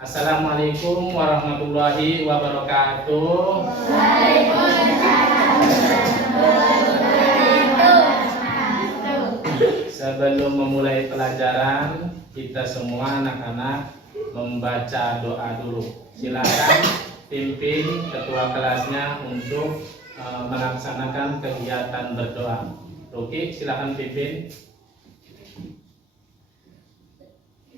Assalamualaikum warahmatullahi wabarakatuh. Sebelum memulai pelajaran, kita semua anak-anak membaca doa dulu. Silakan pimpin ketua kelasnya untuk melaksanakan kegiatan berdoa. Ruki, silakan pimpin.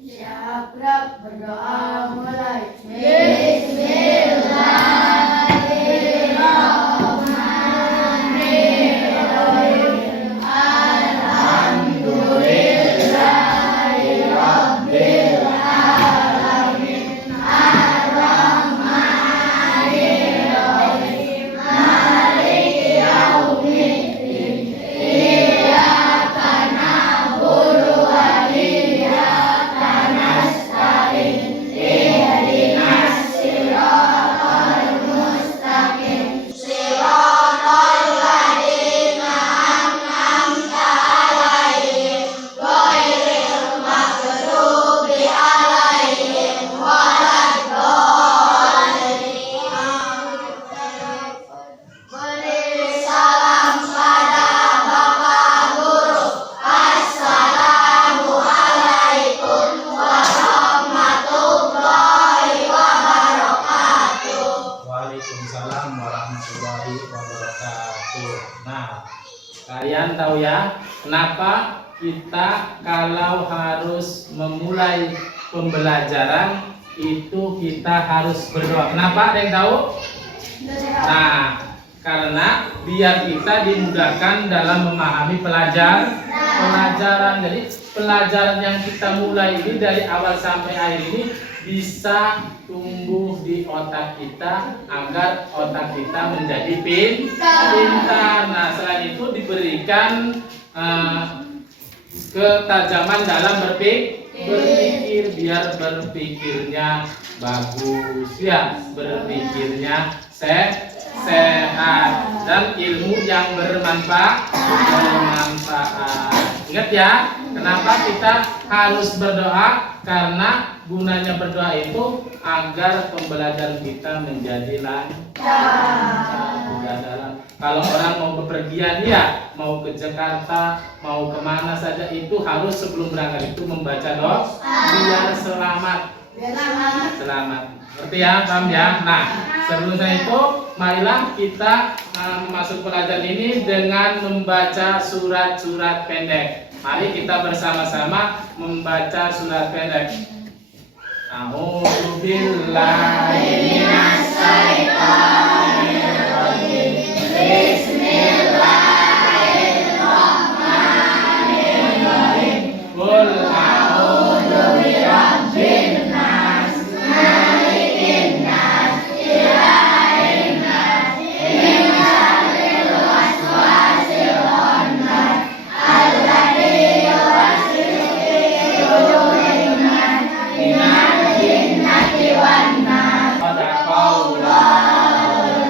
Siap, berdoa mulai. Bismillahirrahmanirrahim. Alhamdulillahirabbil alamin. Ar-Rahmanirrahim. Maliki yaumiddin. Iyyaka na'budu wa iyyaka nasta'in. Ihdinas siratal mustaqim. Siratal ladzina an'amta 'alaihim ghairil maghdubi 'alaihim waladdallin. Beri salam pada Bapak Guru. Assalamualaikum warahmatullahi wabarakatuh. Waalaikumsalam warahmatullahi wabarakatuh. Nah, kalian tahu ya, kenapa kita kalau harus memulai pembelajaran itu kita harus berdoa? Kenapa? Ada yang tahu? Nah, karena biar kita dimudahkan dalam memahami pelajaran. Jadi pelajaran yang kita mulai ini dari awal sampai akhir ini bisa tumbuh di otak kita agar otak kita menjadi pintar. Nah, selain itu diberikan ketajaman dalam berpikir biar berpikirnya bagus ya, berpikirnya sehat dan ilmu yang bermanfaat. Ingat ya, kenapa kita harus berdoa? Karena gunanya berdoa itu agar pembelajaran kita menjadi lancar. Kalau orang mau bepergian ya, mau ke Jakarta, mau kemana saja itu harus sebelum berangkat itu membaca doa biar selamat. Ngerti ya, paham ya? Nah, sebelumnya itu marilah kita masuk pelajaran ini dengan membaca surat-surat pendek. Mari kita bersama-sama membaca surat pendek. A'udzu billahi minasy syaithanir rajim. Bismillahirrahmanirrahim. Qul a'udzu birabbin nas, malikin nas, ilahin nas, min syarril waswasil khannas, alladzi yuwaswisu fi sudurin nas, minal jinnati wan nas. Shadaqallahul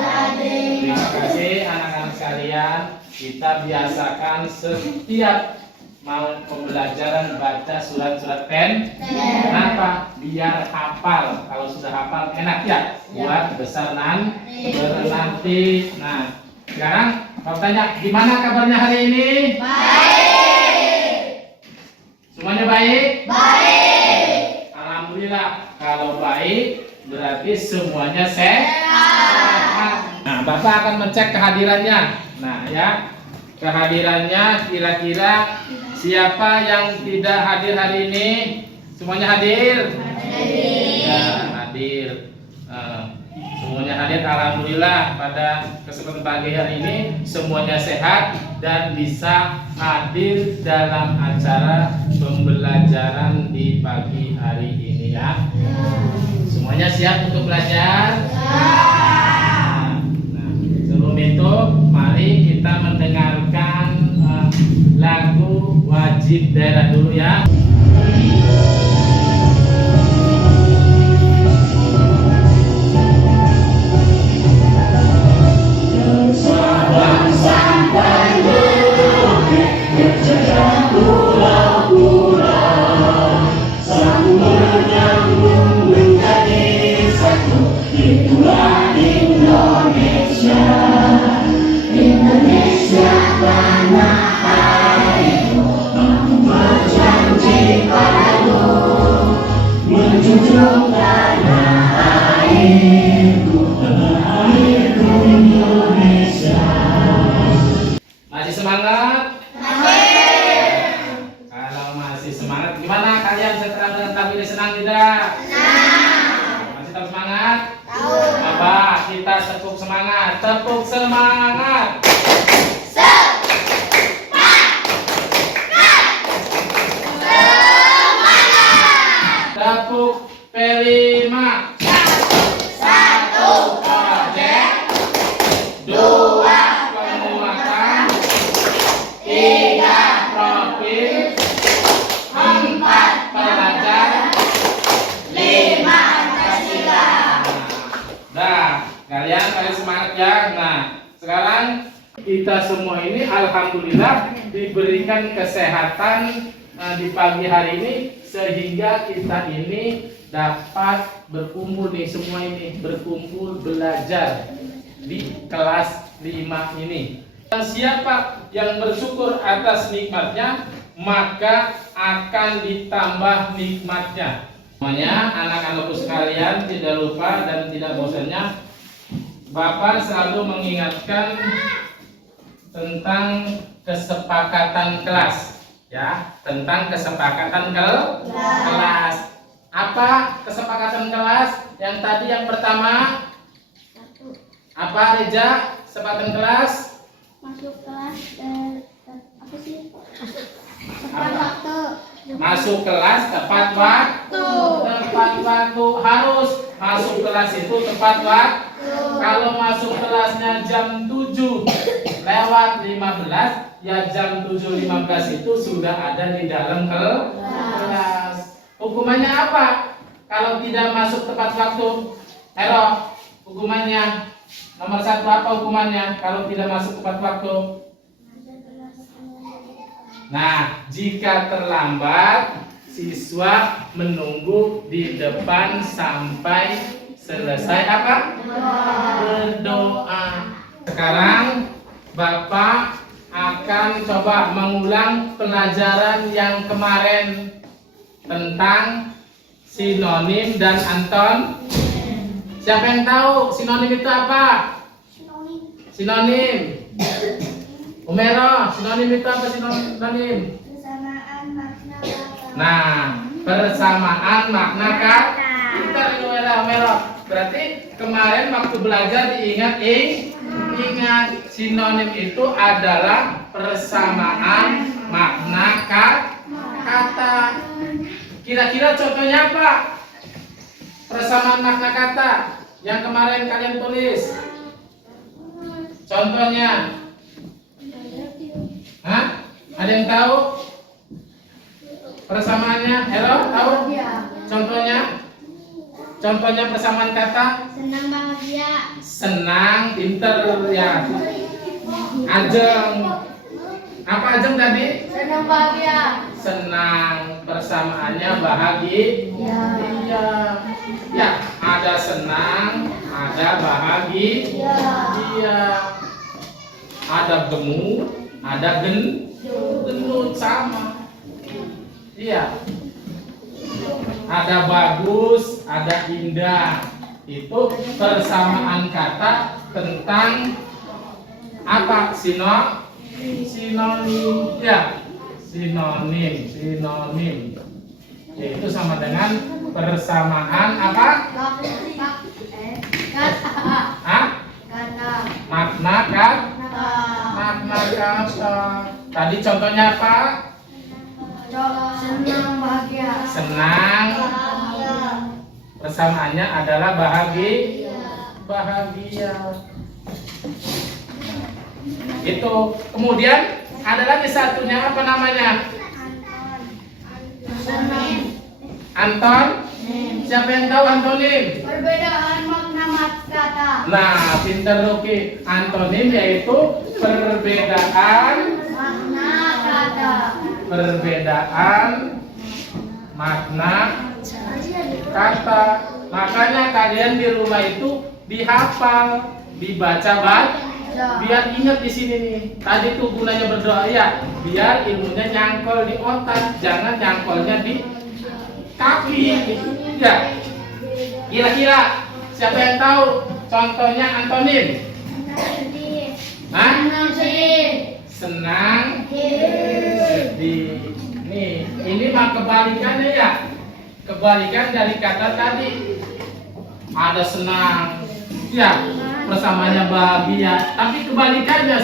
adzim. Terima kasih anak-anak sekalian. Kita biasakan setiap mau pembelajaran baca surat-surat kenapa? Biar hafal. Kalau sudah hafal enak ya buat besar nanti. Nah, sekarang mau tanya, gimana kabarnya hari ini? Baik. Semuanya baik? Baik. Alhamdulillah. Kalau baik berarti semuanya sehat. Nah, Bapak akan mencek kehadirannya. Nah, ya. Kehadirannya kira-kira siapa yang tidak hadir hari ini? Semuanya hadir? Ya, hadir. Semuanya hadir. Alhamdulillah pada kesempatan pagi hari ini semuanya sehat dan bisa hadir dalam acara pembelajaran di pagi hari ini ya. Semuanya siap untuk belajar? Nah, sebelum itu mari kita mendengarkan lagu wajib daerah dulu ya. Sang menyambung menjadi Masih semangat? Kalau masih semangat, gimana kalian setelah mendengar tabu ini, senang tidak? Masih tetap semangat? Apa? Kita tepuk semangat. Tepuk semangat. Tepuk P5. Satu, Project. Dua, penguatan. Tiga, profil. Empat, pelajar. lima, Pancasila. Nah, kalian semangat ya. Nah, sekarang kita semua ini alhamdulillah diberikan kesehatan di pagi hari ini sehingga kita ini dapat berkumpul nih, semua ini berkumpul belajar di kelas 5 ini. Dan siapa yang bersyukur atas nikmatnya, maka akan ditambah nikmatnya. Semuanya anak-anakku sekalian, tidak lupa dan tidak bosannya Bapak selalu mengingatkan tentang kesepakatan kelas, ya, tentang kesepakatan kelas. Apa kesepakatan kelas? Yang tadi yang pertama, apa Reja? Kesepakatan kelas? Masuk kelas apa sih? Tepat waktu. Masuk kelas tepat waktu. Tepat waktu, harus masuk kelas itu tepat waktu. Kalau masuk kelasnya jam 7 lewat 15, ya jam 7.15 itu sudah ada di dalam kelas. Hukumannya apa? Kalau tidak masuk tepat waktu? Hero, hukumannya nomor 1 apa hukumannya kalau tidak masuk tepat waktu? Nah, jika terlambat, siswa menunggu di depan sampai selesai apa? Berdoa. Sekarang Bapak akan coba mengulang pelajaran yang kemarin tentang sinonim dan anton. Siapa yang tahu sinonim itu apa? Sinonim. Umero, sinonim itu apa sinonim? Persamaan makna kata. Nah, persamaan makna kata. Pintar Umero. Berarti kemarin waktu belajar ingat sinonim itu adalah persamaan makna kata. Kira-kira contohnya apa? Persamaan makna kata yang kemarin kalian tulis. Contohnya, hah? Ada yang tahu? Persamaannya, Hero tahu? Contohnya? Contohnya persamaan kata? Senang, bahagia. Senang, pinter ya. Ajeng. Apa Ajeng tadi? Senang, bahagia. Senang, persamaannya bahagia. Iya. Ya, ada senang, ada bahagia. Iya. Ada gemu, ada gendut sama. Iya. Ada bagus, ada indah. Itu persamaan kata tentang apa? Sinonim. Ya. Sinonim. Itu sama dengan persamaan apa? Hah? Makna kata. Tadi contohnya apa? Senang, bahagia. Senang. Persamaannya adalah bahagia. Itu. Kemudian ada lagi satunya, apa namanya? Anton. Siapa yang tahu antonim? Perbedaan makna kata. Nah, pinter Ruki. Antonim yaitu perbedaan Makna kata. makna kata. Makanya kalian di rumah itu dihafal, dibaca biar ingat di sini nih. Tadi tuh gunanya berdoa ya, biar ilmunya nyangkol di otak, jangan nyangkolnya di kaki. Ya. Kira-kira siapa yang tahu contohnya antonim? Hah? Senang, sedih. Nih, ini mah kebalikannya ya. Kebalikan dari kata tadi. Ada senang, ya, persamaannya bahagia. Tapi kebalikannya,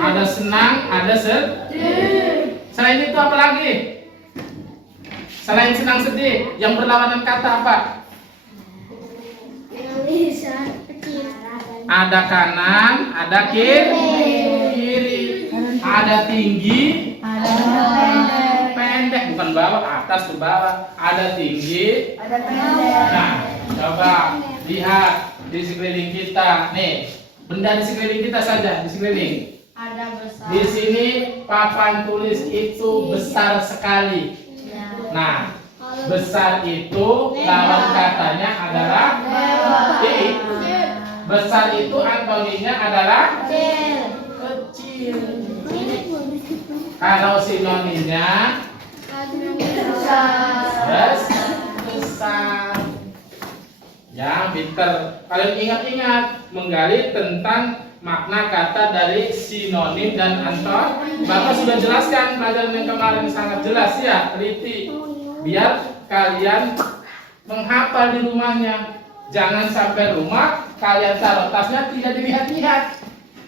ada senang, ada sedih. Selain itu apa lagi? Selain senang sedih, yang berlawanan kata apa? Ada kanan, ada kiri, ada tinggi, pendek, bukan bawah, atas ke bawah. Ada tinggi, nah, coba lihat di sekeliling kita. Nih, benda di sekeliling kita saja, di sekeliling. Ada besar. Di sini papan tulis itu besar sekali. Nah, besar itu lawan katanya adalah kecil. Besar itu antonimnya adalah kecil. Kalau sinonimnya besar. Ya, pinter. Kalian ingat-ingat menggali tentang makna kata dari sinonim dan antonim. Bapak sudah jelaskan pelajaran yang kemarin sangat jelas ya, teliti. Biar kalian menghafal di rumahnya. Jangan sampai rumah kalian taruh tasnya tidak dilihat-lihat.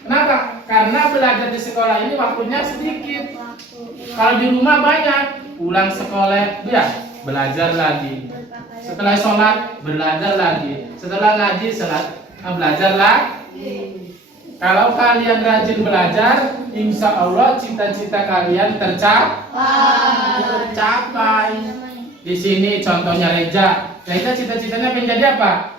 Kenapa? Karena belajar di sekolah ini waktunya sedikit. Kalau di rumah banyak, pulang sekolah ya belajar lagi. Setelah sholat belajar lagi. Setelah ngaji belajar lagi. Kalau kalian rajin belajar, insya Allah cita-cita kalian tercapai. Di sini contohnya Reja. Reja cita-citanya pengen jadi apa?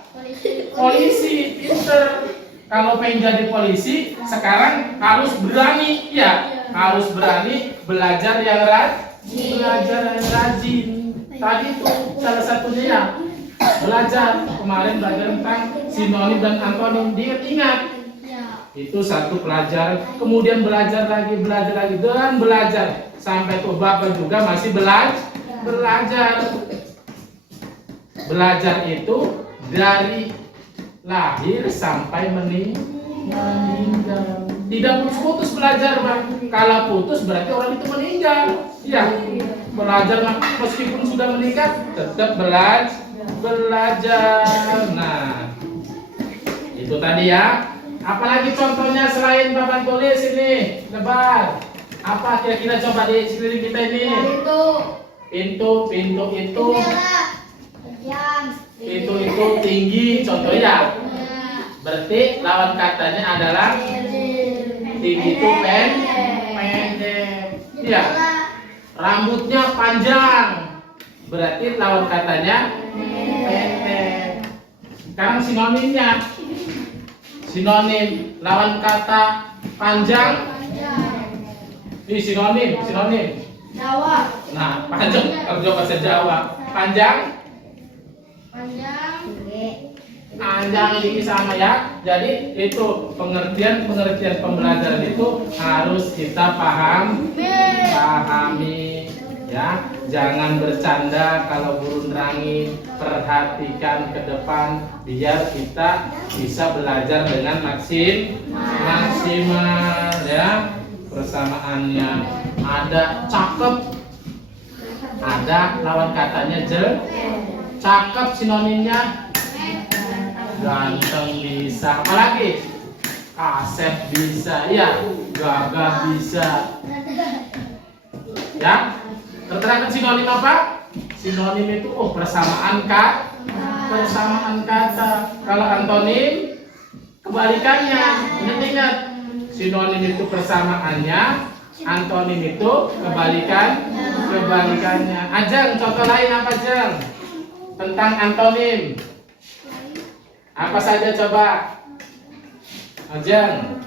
Polisi. Pinter. Kalau pengen jadi polisi, sekarang harus berani, ya. Harus berani belajar yang rajin. Tadi itu salah satunya ya. Belajar. Kemarin belajar tentang sinonim dan antonim. Diingat. Itu satu pelajaran. Kemudian belajar lagi dan belajar. Sampai tuh Bapak juga masih belajar. Belajar itu dari lahir sampai meninggal. Tidak putus-putus belajar, Bang. Kalau putus berarti orang itu meninggal. Ya. Belajar meskipun sudah meninggal tetap belajar. Nah, itu tadi ya. Apalagi contohnya selain papan tulis ini, lebar. Apa kira-kira coba di sekeliling kita ini? Pintu itu. Pintu itu tinggi, contohnya. Berarti lawan katanya adalah tinggi itu pendek. Iya. Rambutnya panjang. Berarti lawan katanya pendek. Sekarang sinonimnya. Sinonim lawan kata panjang. Ini sinonim. Jawa. Nah, panjang kerja bahasa Jawa. Panjang ini sama ya. Jadi itu pengertian pembelajaran itu harus kita pahami ya. Jangan bercanda kalau guru nerangin, perhatikan ke depan biar kita bisa belajar dengan maksimal ya. Persamaannya ada cakep, ada lawan katanya cakep, sinonimnya ganteng bisa, apalagi kasep bisa, ya gagah bisa ya. Terterakan sinonim apa? Sinonim itu persamaan kata. Kalau antonim kebalikannya. Ingat, sinonim itu persamaannya, antonim itu kebalikannya. Ajeng, contoh lain apa, Jeng? Tentang antonim. Apa saja coba? Ajeng.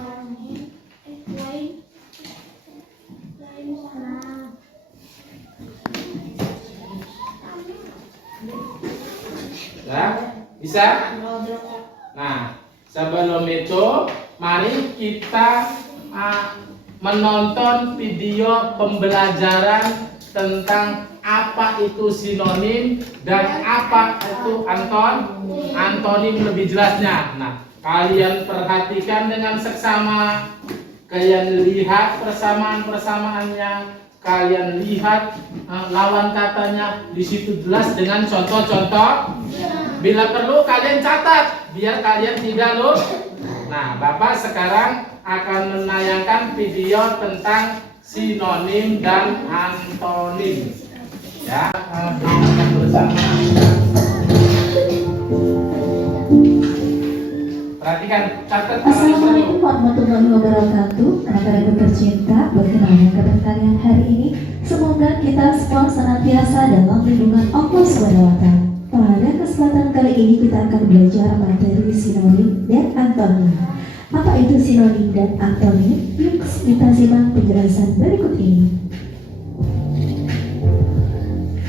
Nah, bisa? Nah, sebelum itu mari kita menonton video pembelajaran tentang apa itu sinonim dan apa itu antonim lebih jelasnya. Nah, kalian perhatikan dengan seksama, kalian lihat persamaan-persamaannya, kalian lihat lawan katanya, di situ jelas dengan contoh-contoh. Bila perlu kalian catat biar kalian tidak lupa. Nah, Bapak sekarang akan menayangkan video tentang sinonim dan antonim. Ya, bersama. Perhatikan, catat. Assalamualaikum warahmatullahi wabarakatuh. Anak-anak tercinta, berkenalan kepada kalian hari ini. Semoga kita semua senantiasa dalam lindungan Allah SWT. Pada kesempatan kali ini kita akan belajar materi sinonim dan antonim. Apa itu sinonim dan antonim? Yuk kita simak penjelasan berikut ini.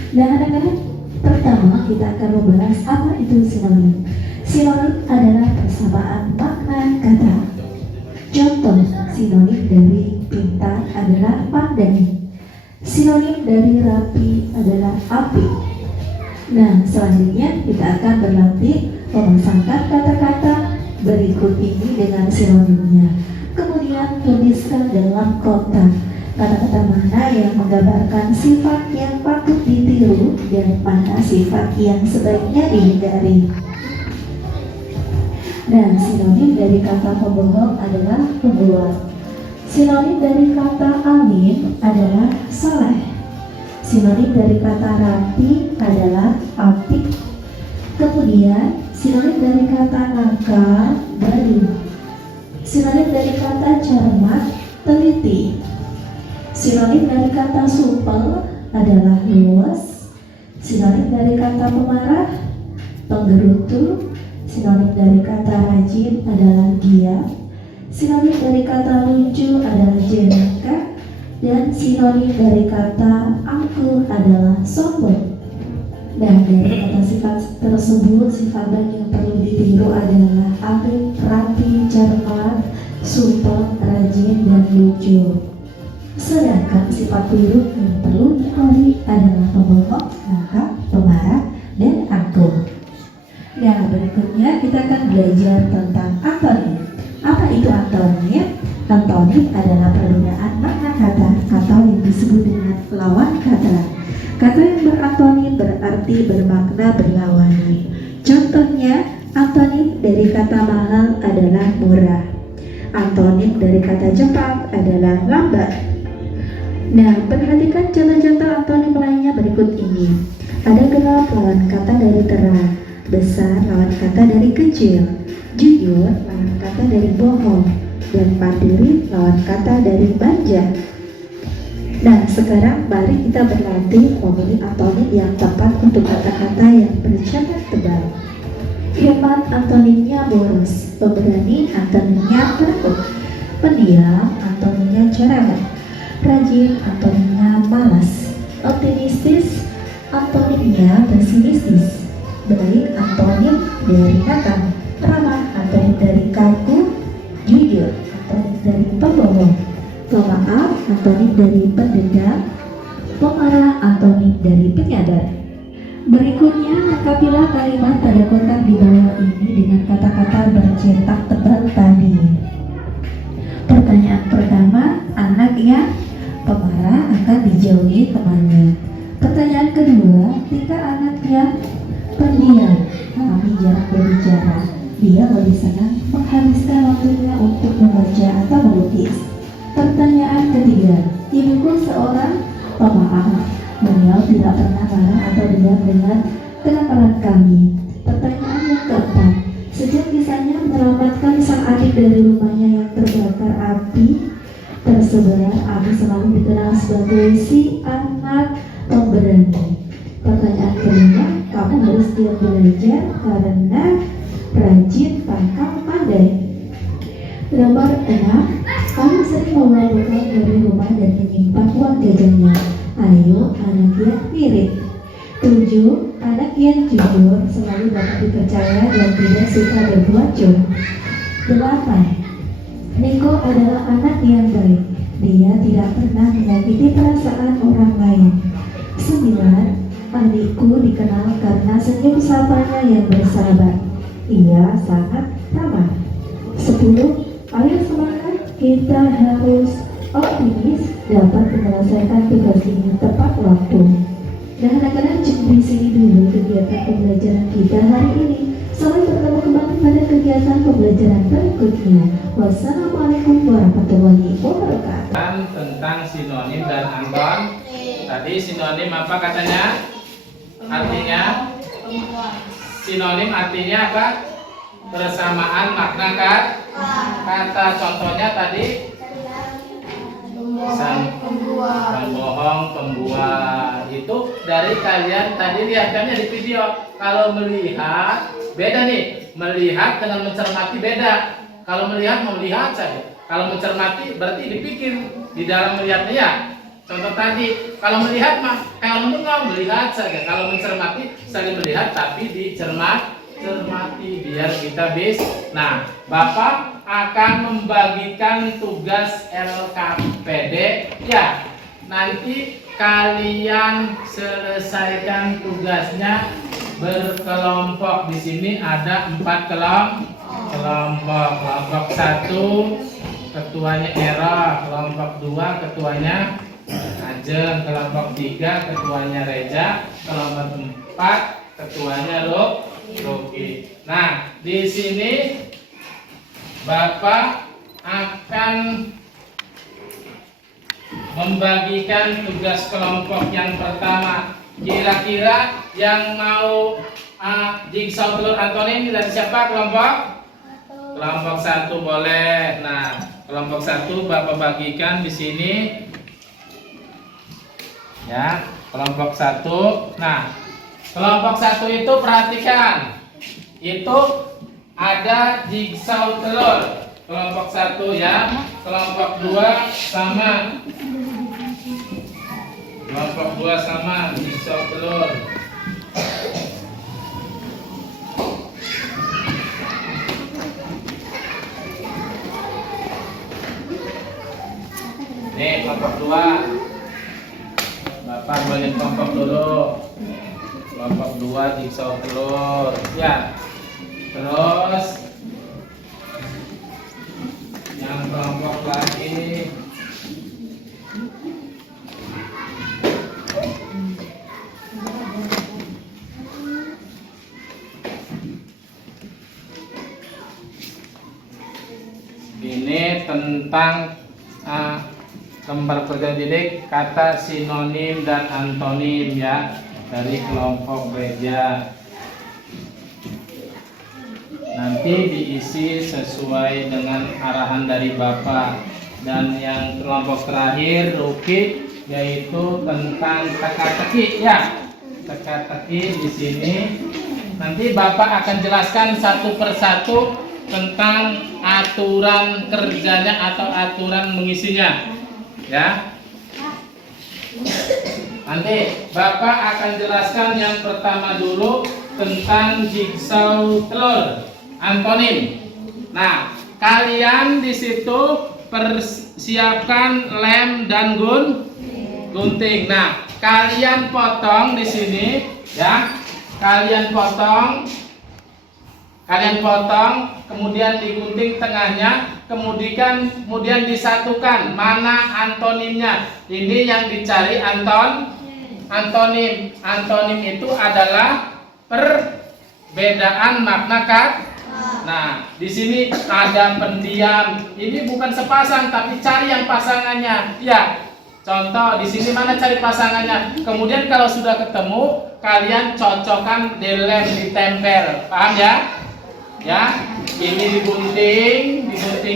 Nah anak-anak, pertama kita akan membahas apa itu sinonim. Sinonim adalah persamaan makna kata. Contoh sinonim dari pintar adalah pandai. Sinonim dari rapi adalah api. Nah, selanjutnya kita akan berlatih memasangkan kata-kata berikut ini dengan sinonimnya. Kemudian tuliskan dalam kotak kata-kata mana yang menggambarkan sifat yang patut ditiru dan mana sifat yang sebaiknya dihindari. Dan sinonim dari kata pembohong adalah pembual. Sinonim dari kata alim adalah saleh. Sinonim dari kata rapi adalah apik. Kemudian sinonim dari kata nakal, baru. Sinonim dari kata cermat, teliti. Sinonim dari kata supel adalah luas. Sinonim dari kata pemarah, penggerutu. Sinonim dari kata rajin adalah giat. Sinonim dari kata lucu adalah jenaka. Dan sinonim dari kata angkuh adalah sombong. Dan dari kata sifat tersebut, sifat baik yang perlu ditiru adalah alim, rapi, cermat, supel, rajin, dan lucu. Sedangkan sifat buruk yang perlu dihindari adalah pembohong, nakal, pemarah, dan angkuh. Nah, berikutnya kita akan belajar tentang antonim. Apa itu antonim? Antonim adalah perbedaan makna kata atau yang disebut dengan lawan kata. Kata yang berantonim berarti bermakna berlawanan. Contohnya, antonim dari kata mahal adalah murah. Antonim dari kata cepat adalah lambat. Nah, perhatikan contoh-contoh antonim lainnya berikut ini. Ada gelap lawan kata dari terang, besar lawan kata dari kecil, jujur lawan kata dari bohong, dan pandiri lawan kata dari manja. Nah, sekarang mari kita berlatih memilih antonim yang tepat untuk kata-kata yang bercatat tebal. Hemat antonimnya boros, pemberani antonimnya takut, pendiam antonimnya cerewet, rajin antonimnya malas, optimistis antonimnya pesimistis, baik antonim dari nakal, ramah antonim dari kaku, jujur antonim dari pembohong, pemaaf antonim dari pendendam, pemarah antonim dari penyadar. Berikutnya lengkapilah kalimat pada kotak di bawah ini dengan kata-kata bercetak tebal tadi. Pertanyaan pertama, anak yang pemarah akan dijauhi temannya. Pertanyaan kedua, tingkah anak yang pendiam mengalami jarang berbicara. Dia lebih senang menghabiskan waktunya untuk membaca atau melukis. Pertanyaan ketiga, ibuku seorang pemaaf. Beliau tidak pernah marah atau dendam dengan kenakalan kami. Pertanyaan yang keempat, sejak kisahnya menyelamatkan sang adik dari rumahnya yang terbakar api tersebar, Abi selalu dikenal sebagai si anak pemberani. Pertanyaan kelima, kamu harus giat belajar karena rajin, pangkal, pandai. Nomor 6, kamu sering membawa bekal dari rumah dan menyimpan uang jajannya. Ayo, anak yang mirip. 7, anak yang jujur, selalu dapat dipercaya dan tidak suka berbuat curang. 8, Niko adalah anak yang baik. Dia tidak pernah menyakiti perasaan orang lain. 9. Adikku dikenal karena senyum sapanya yang bersahabat. Ia sangat ramah. 10. Ayo semangat, kita harus optimis dapat menyelesaikan tugas ini tepat waktu. Nah, anak-anak, cukup di sini dulu kegiatan pembelajaran kita hari ini. Sampai bertemu kembali pada kegiatan pembelajaran berikutnya. Wassalamualaikum warahmatullahi wabarakatuh. Tentang sinonim dan anton. Tadi sinonim apa katanya? Artinya sinonim artinya apa? Persamaan makna kata. Contohnya tadi pembohong, pembual. Itu dari kalian tadi lihatnya di video. Kalau melihat beda nih, melihat dengan mencermati beda. Kalau melihat melihat saja. Kalau mencermati berarti dipikir di dalam melihatnya ya. Contoh tadi, kalau melihat mah kalau mendengar melihat saja. Kalau mencermati saling melihat tapi cermati biar kita bisa. Nah, Bapak akan membagikan tugas LKPD ya. Nanti kalian selesaikan tugasnya berkelompok. Di sini ada 4 kelompok. Kelompok 1 ketuanya Era, kelompok 2 ketuanya Ajeng, kelompok 3 ketuanya Reja, kelompok 4 ketuanya Roki. Nah, di sini Bapak akan membagikan tugas kelompok yang pertama. Kira-kira yang mau jigsaw telur antonim dari siapa kelompok? Kelompok 1 boleh. Nah, kelompok 1 Bapak bagikan di sini. Ya, kelompok 1. Nah, kelompok 1 itu perhatikan. Itu ada jigsaw telur. Kelompok 1 ya. Kelompok 2 sama. Kelompok 2 sama jigsaw telur. Nih, kelompok 2. Bapak boleh kelompok dulu. Kelompok 2 jigsaw telur. Ya. Terus yang kelompok lagi ini tentang lembar kerja didik kata sinonim dan antonim ya dari kelompok Reja. Nanti diisi sesuai dengan arahan dari Bapak. Dan yang kelompok terakhir Ruki yaitu tentang teka-teki ya. Teka-teki di sini nanti Bapak akan jelaskan satu persatu tentang aturan kerjanya atau aturan mengisinya ya. Nanti Bapak akan jelaskan yang pertama dulu tentang jigsaw telur antonim. Nah, kalian di situ persiapkan lem dan gunting. Nah, kalian potong di sini ya. Kalian potong, kemudian digunting tengahnya, kemudian disatukan mana antonimnya. Ini yang dicari antonim. Antonim itu adalah perbedaan makna kata. Nah, di sini ada pendiam. Ini bukan sepasang, tapi cari yang pasangannya. Ya, contoh di sini mana cari pasangannya. Kemudian kalau sudah ketemu, kalian cocokkan di lem, ditempel. Paham ya? Ya, ini digunting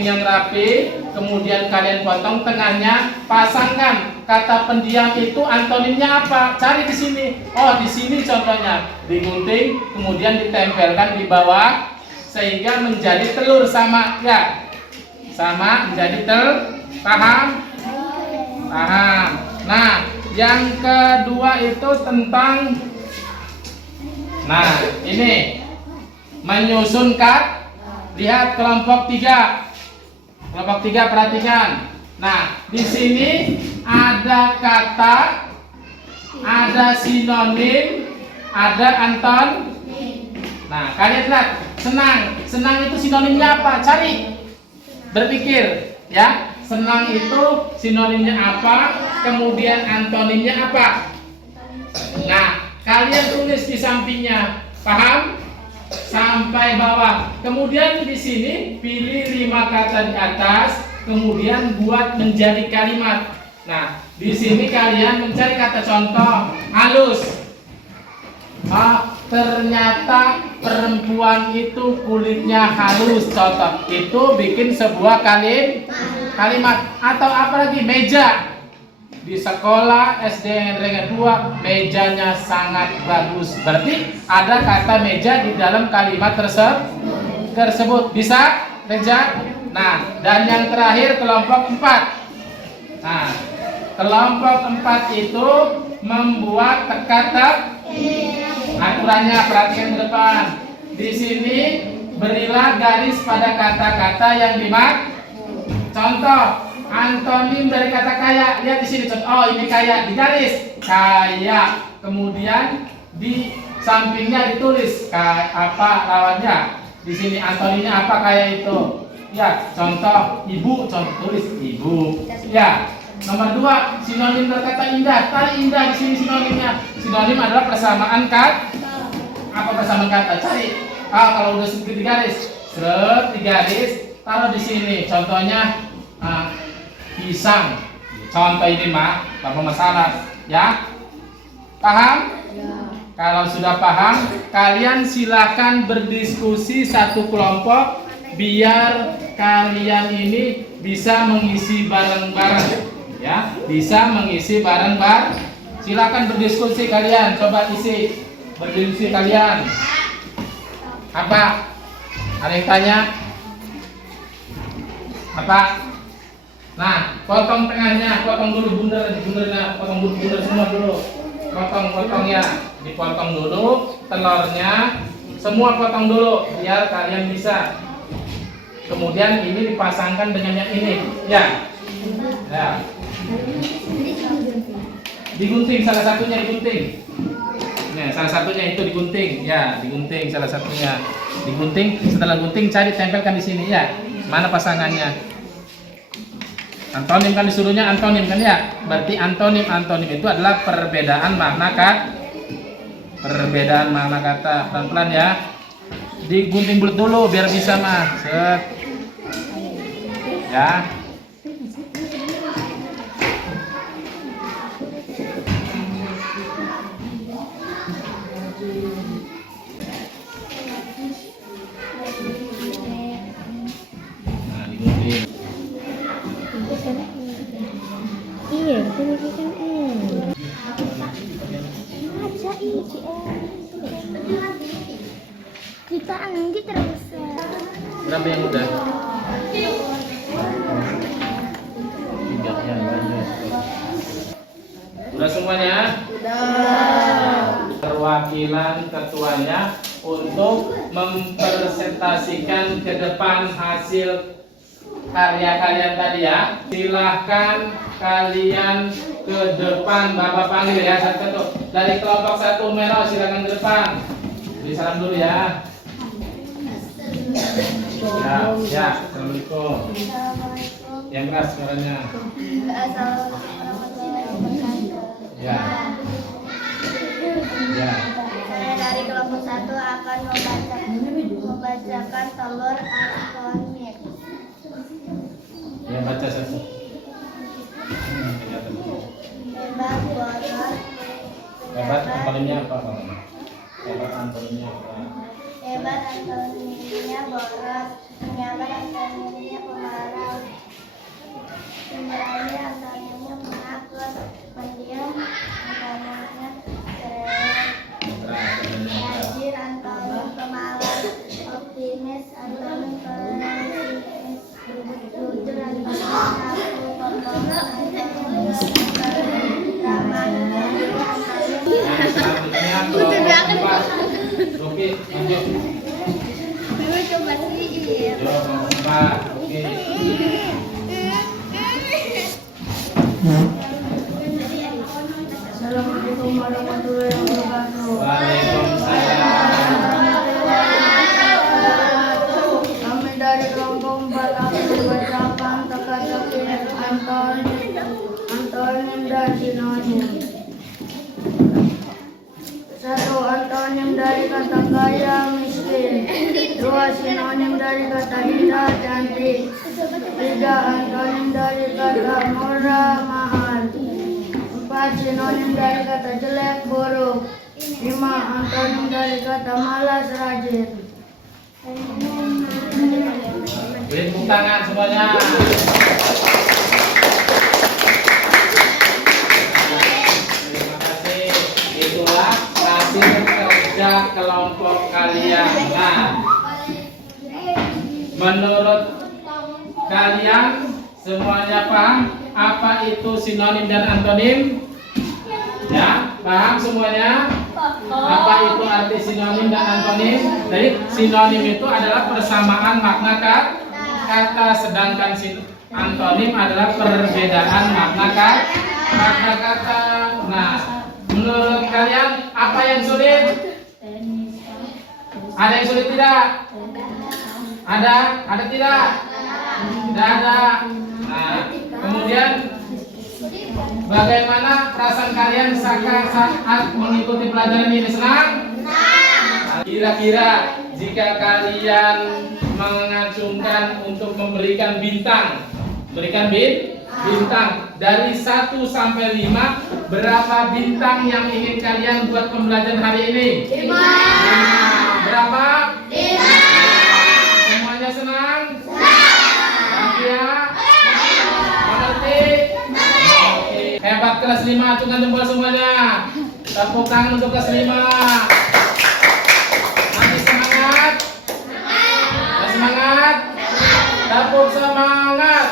yang rapi. Kemudian kalian potong tengahnya, pasangkan. Kata pendiam itu antonimnya apa? Cari di sini. Oh, di sini contohnya digunting, kemudian ditempelkan di bawah. Sehingga menjadi telur sama ya, sama menjadi paham? Nah, yang kedua itu tentang, nah ini menyusun lihat kelompok 3 perhatikan. Nah, di sini ada kata ada sinonim, ada anton. Nah, kalian lihat, senang. Senang itu sinonimnya apa? Cari. Berpikir, ya. Senang itu sinonimnya apa? Kemudian antonimnya apa? Nah, kalian tulis di sampingnya. Paham? Sampai bawah. Kemudian di sini pilih 5 kata di atas, kemudian buat menjadi kalimat. Nah, di sini kalian mencari kata contoh. Halus. Ternyata perempuan itu kulitnya halus. Contoh. Itu bikin sebuah kalimat. Atau apa lagi? Meja. Di sekolah SD Negeri 2 mejanya sangat bagus. Berarti ada kata meja di dalam kalimat tersebut. Bisa? Meja. Nah, dan yang terakhir kelompok 4. Nah, kelompok 4 itu membuat kata aturannya. Perhatikan ke depan. Di sini berilah garis pada kata-kata yang dimaksud. Contoh. Antonim dari kata kaya, lihat di sini contoh. Oh, ini kaya, digaris kaya. Kemudian di sampingnya ditulis apa lawannya. Di sini antonimnya apa kaya itu? Ya, contoh ibu, contoh tulis ibu. Ya, nomor 2 sinonim dari kata indah. Tadi indah di sini sinonimnya. Sinonim adalah persamaan kata. Apa persamaan kata? Cari. Kalau udah sedikit digaris, digaris, taruh di sini. Contohnya. Pisang. Contoh ini mah, apa masalah, ya? Paham? Ya. Kalau sudah paham, kalian silakan berdiskusi satu kelompok biar kalian ini bisa mengisi bareng-bareng, ya? Bisa mengisi bareng-bareng. Silakan berdiskusi kalian, coba isi. Berdiskusi kalian. Apa? Ada yang tanya? Apa? Nah, potong tengahnya, potong dulu bundernya, potong bunder semua dulu. Potong-potongnya, dipotong dulu, telurnya semua potong dulu biar kalian bisa. Kemudian ini dipasangkan dengan yang ini, ya. Ya. Digunting salah satunya digunting. Nah, salah satunya itu digunting, ya, digunting salah satunya. Digunting, setelah gunting cari tempelkan di sini, ya. Mana pasangannya? Antonim kan disuruhnya antonim kan ya. Berarti antonim itu adalah perbedaan makna kata. Perbedaan makna kata. Pelan-pelan ya. Digunting bulat dulu biar bisa mah. Set. Ya. Nah, digunting. Iya, pendidikan aja kita anggi terus. Berapa yang udah? 3 yang lanjut. Udah semuanya? Udah. Perwakilan ketuanya untuk mempresentasikan ke depan hasil karya kalian tadi ya. Silahkan kalian ke depan, Bapak panggil ya satu-satu. Dari kelompok 1 Mero silakan ke depan. Beri salam dulu ya. Ya, assalamualaikum. Yang keras suaranya. Ya. Ya. Saya dari kelompok 1 akan membacakan telur antonim. Ya, baca satu. Hebat, boros. Hebat antonimnya apa? Hebat antonimnya apa? Hebat antonimnya boros. Penyabar antonimnya pemarah. Pemberani antonimnya menakut. Pendiam antonimnya cerewet. Rajin antonim pemalas. Optimis antonim pesimis. Jujur antonim aku. Pembohong antonim ramah. Oke, lanjut. Dulu coba sih. Oke. Assalamualaikum sinonim dari kata indah cantik. 3 antonim dari kata murah mahal. 4 sinonim dari kata jelek buruk. 5 antonim dari kata malas rajin. Beri tepuk tangan semuanya. Terima kasih. Itulah hasil kerja kelompok kalian. Nah, menurut kalian semuanya paham apa itu sinonim dan antonim? Ya, paham semuanya? Apa itu arti sinonim dan antonim? Jadi sinonim itu adalah persamaan makna kata, sedangkan antonim adalah perbedaan makna kata. Nah, menurut kalian apa yang sulit? Ada yang sulit tidak? Ada? Ada tidak? Tidak ada. Nah, kemudian bagaimana perasaan kalian saat mengikuti pelajaran ini? Senang? Kira-kira jika kalian mengacungkan untuk memberikan bintang, bintang dari 1 sampai 5, berapa bintang yang ingin kalian buat pembelajaran hari ini? 5. Berapa? 5. Semuanya senang? Ya? Mengerti? Oke. Hebat kelas 5, acungkan jempol semuanya. Tepuk tangan untuk kelas 5. Masih semangat? Masih semangat? Tepuk semangat.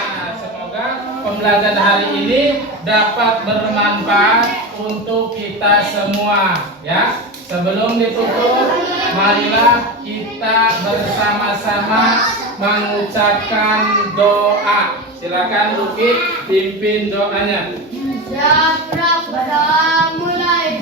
Nah, semoga pembelajaran hari ini dapat bermanfaat untuk kita semua, ya. Sebelum ditutup, marilah kita bersama-sama mengucapkan doa. Silakan Luki pimpin doanya. Siap, mulai.